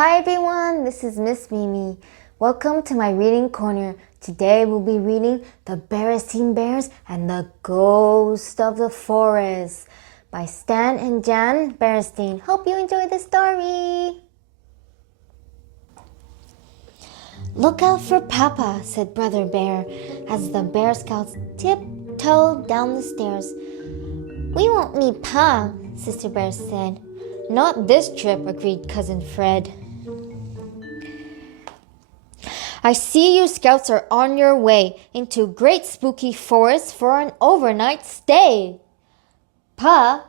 Hi everyone, this is Miss Mimi. Welcome to my reading corner. Today we'll be reading The Berenstain Bears and the Ghost of the Forest by Stan and Jan Berenstain. Hope you enjoy the story. Look out for Papa, said Brother Bear as the Bear Scouts tiptoed down the stairs. We won't meet Pa, Sister Bear said. Not this trip, agreed Cousin Fred. I see you scouts are on your way into Great Spooky Forest for an overnight stay. Pa,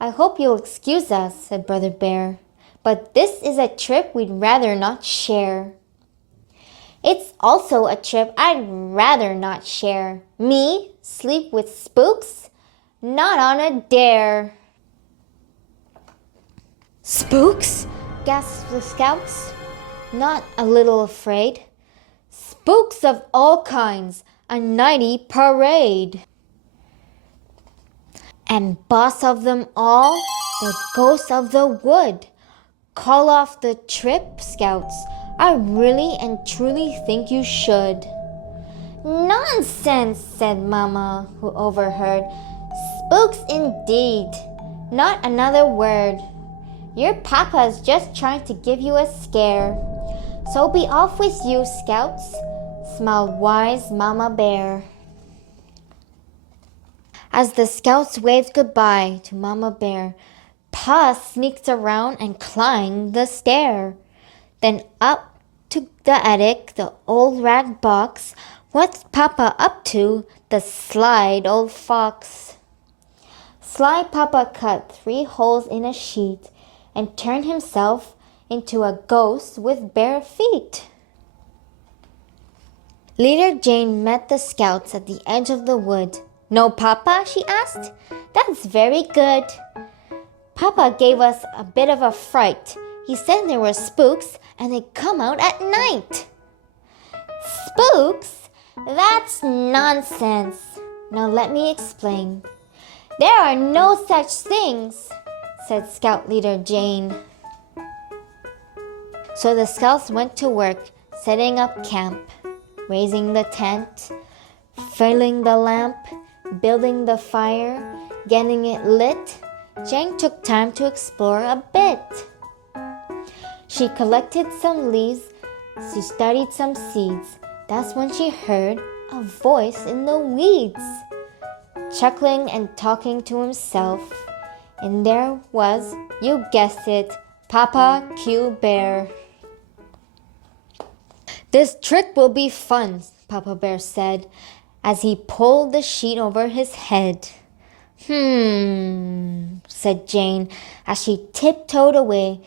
I hope you'll excuse us, said Brother Bear, but this is a trip we'd rather not share. It's also a trip I'd rather not share. Me, sleep with spooks? Not on a dare. Spooks? Gasped the scouts, not a little afraid. Spooks of all kinds, a nighty parade. And boss of them all, the ghost of the wood. Call off the trip, scouts. I really and truly think you should. Nonsense, said Mama, who overheard. Spooks indeed. Not another word. Your papa's just trying to give you a scare. So be off with you, scouts, smiled wise Mama Bear. As the scouts waved goodbye to Mama Bear, Pa sneaked around and climbed the stair. Then up to the attic, the old rag box. What's Papa up to, the sly old fox? Sly Papa cut 3 holes in a sheet and turned himself into a ghost with bare feet. Leader Jane met the scouts at the edge of the wood. No, Papa? She asked. That's very good. Papa gave us a bit of a fright. He said there were spooks and they'd come out at night. Spooks? That's nonsense. Now let me explain. There are no such things, said Scout Leader Jane. So the scouts went to work, setting up camp, raising the tent, filling the lamp, building the fire, getting it lit. Jane took time to explore a bit. She collected some leaves, she studied some seeds. That's when she heard a voice in the weeds, chuckling and talking to himself. And there was, you guessed it, Papa Q Bear. This trick will be fun, Papa Bear said, as he pulled the sheet over his head. Said Jane as she tiptoed away.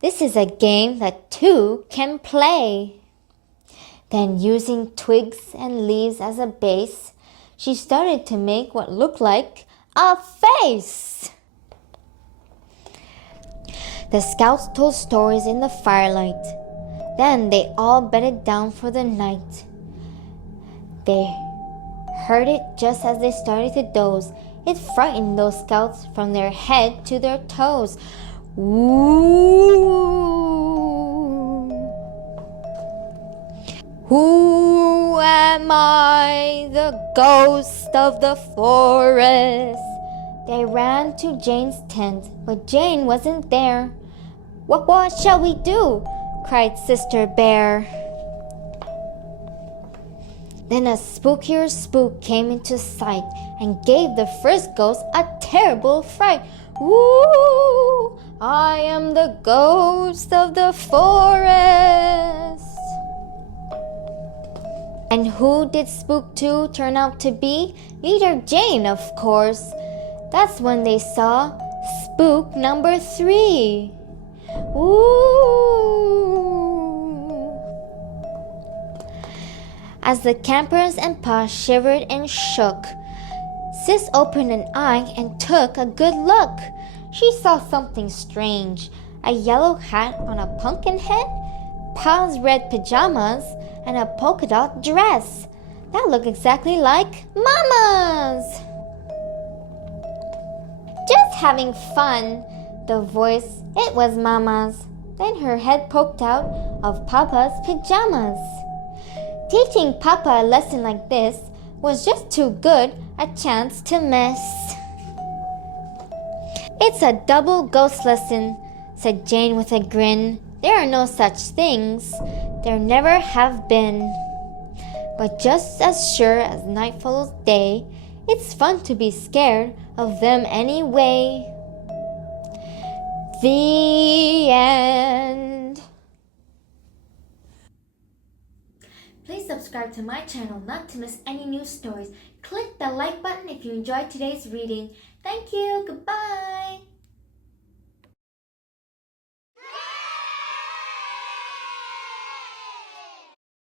This is a game that 2 can play. Then, using twigs and leaves as a base, she started to make what looked like a face. The scouts told stories in the firelight. Then they all bedded down for the night. They heard it just as they started to doze. It frightened those scouts from their head to their toes. Ooh. Who am I, the ghost of the forest? They ran to Jane's tent, but Jane wasn't there. What shall we do? Cried Sister Bear. Then a spookier spook came into sight and gave the first ghost a terrible fright. Woo! I am the ghost of the forest. And who did Spook 2 turn out to be? Leader Jane, of course. That's when they saw Spook number 3. Ooh! As the campers and Pa shivered and shook, Sis opened an eye and took a good look. She saw something strange. A yellow hat on a pumpkin head, Pa's red pajamas, and a polka dot dress. That looked exactly like Mama's. Just having fun. The voice, it was Mama's. Then her head poked out of Papa's pajamas. Teaching Papa a lesson like this was just too good a chance to miss. It's a double ghost lesson, said Jane with a grin. There are no such things. There never have been. But just as sure as night follows day, it's fun to be scared of them anyway. The end. Please subscribe to my channel not to miss any new stories. Click the like button if you enjoyed today's reading. Thank you. Goodbye.